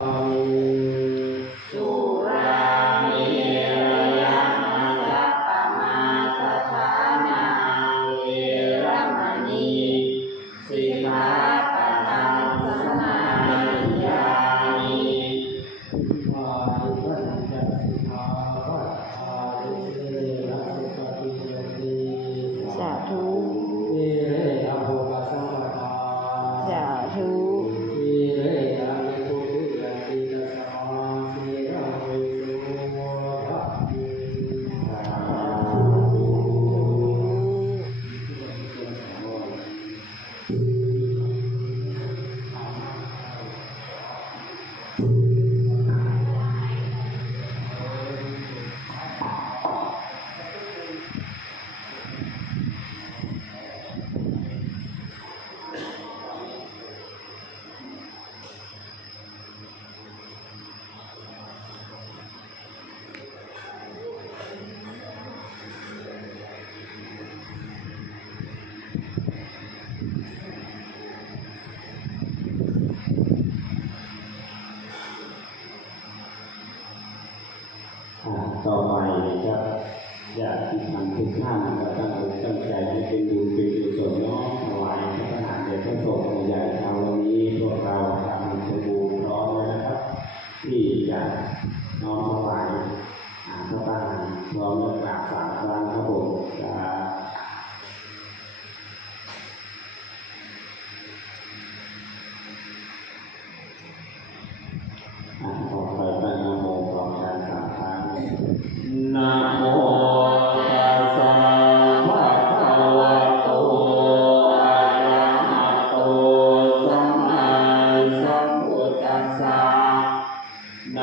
สุ น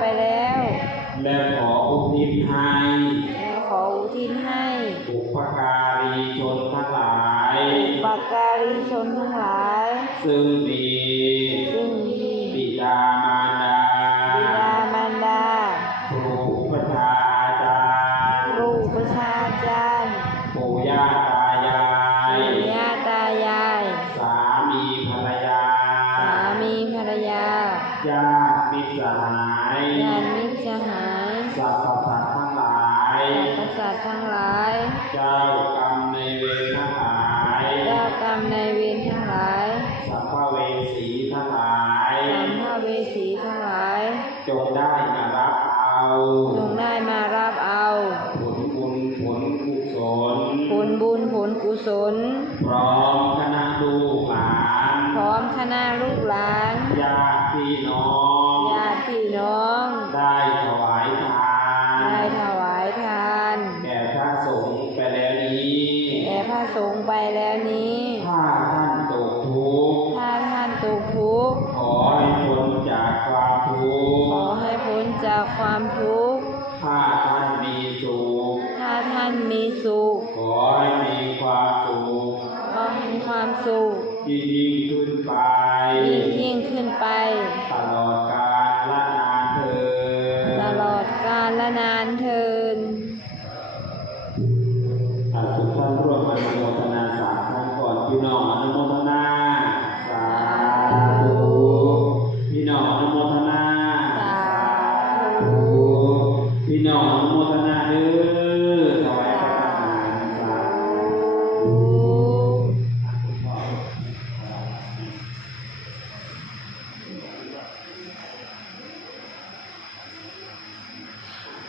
ไปแล้วและขออุทิศให้และขออุทิศให้บุพการีชนทั้งหลายบุพการีชนทั้งหลาย ซึ่งมี ขอให้พ้นจากความทุกข์ขอให้พ้นจากความทุกข์ถ้าท่านมีสุขถ้าท่านมีสุข ขอให้มีความสุขขอให้มีความสุขยิ่ง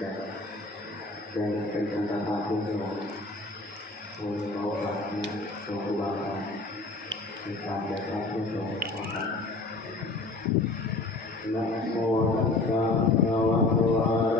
แบบเป็นเป็นอันตรายผู้ที่เองผู้เราแบบนี้ตัวเราเป็นตารแบบผู้ที่เรานะโมตัสสะภะคะวะโตอะระ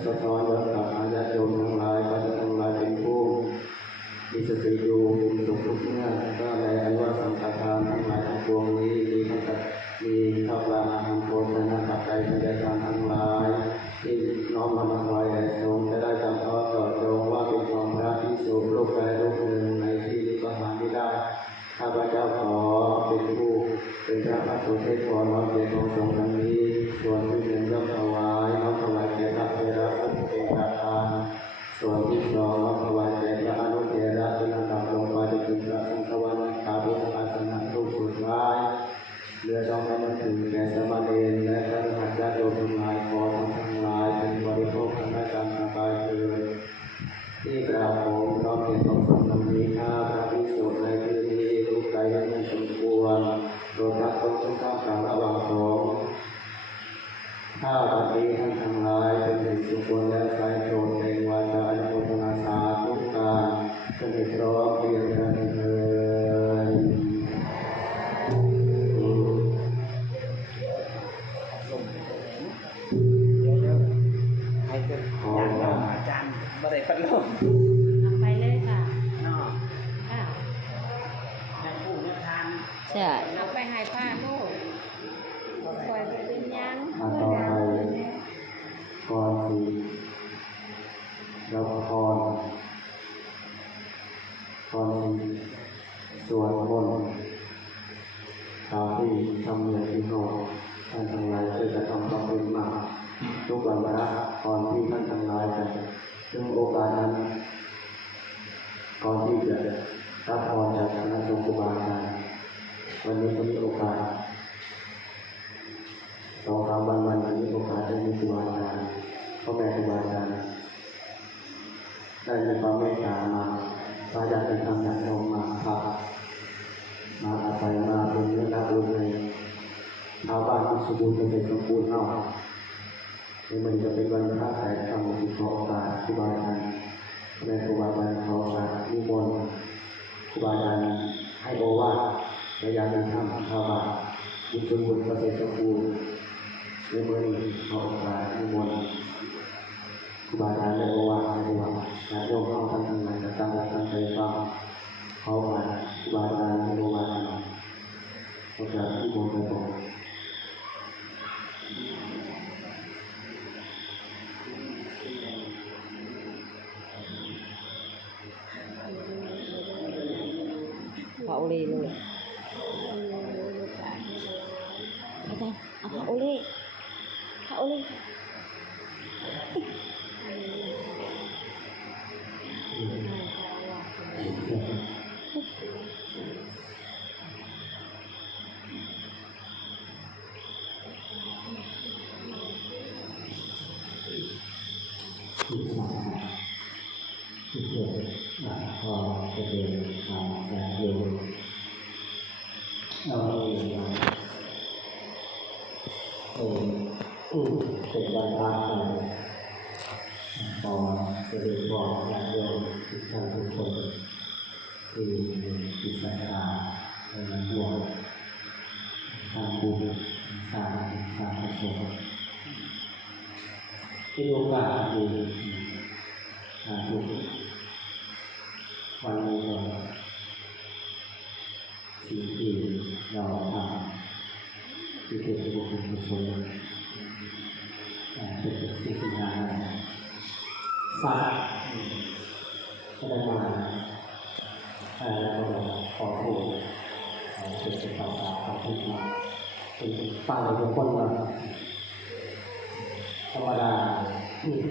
esa zona, วันนี้ก็มีโอกาสสองสามวันวันนี้โอกาสได้มีครูบาอาจารย์พ่อแม่ครูบาอาจารย์ได้มีความเมตตามาพระอาจารย์เป็นทำงานโยมมาพามาอาศัยมาเป็นเรื่องรับรู้ในชาวบ้านที่สมบูรณ์เกษตรสมบูรณ์เนาะในมันจะเป็นวันพระสายธรรมที่ขอโอกาสครูบาอาจารย์แม่ครูบาอาจารย์ขอโอกาสนิมนต์ครูบาอาจารย์ให้โอวาท พยายามในถ้ำชาวบ้านที่สมบูรณ์เกษตรสมบูรณ์ในเมือนี้เขาโอกาสนิมนครูบาอาจารย์ได้บอกว่าให้บอกว่าญาติโยมเข้าทำทำงานจะตั้งหลักตั้งใจฟังเขาว่าครูบาอาจารย์ได้บอกว่าเขาจะที่มนต์ไอืมเป็นวันพระไปพอจะเดินบอกญาติโยมทุกท่านทุกคนที่มีจิตศรัทธาในหลวงทำบุญสร้างสร้างกุศลที่โอกาสดีหาถูกวันนี้ก็สิ่งที่เราทำที่เป็นบุญกุศล อ่าเป็นสิ่งที่งานฝากก็ได้มาแล้วก็ขอถูกเป็นเป็นต่อสาวขอถูกมาเป็นป้าทุกคนมาธรรมดาอืม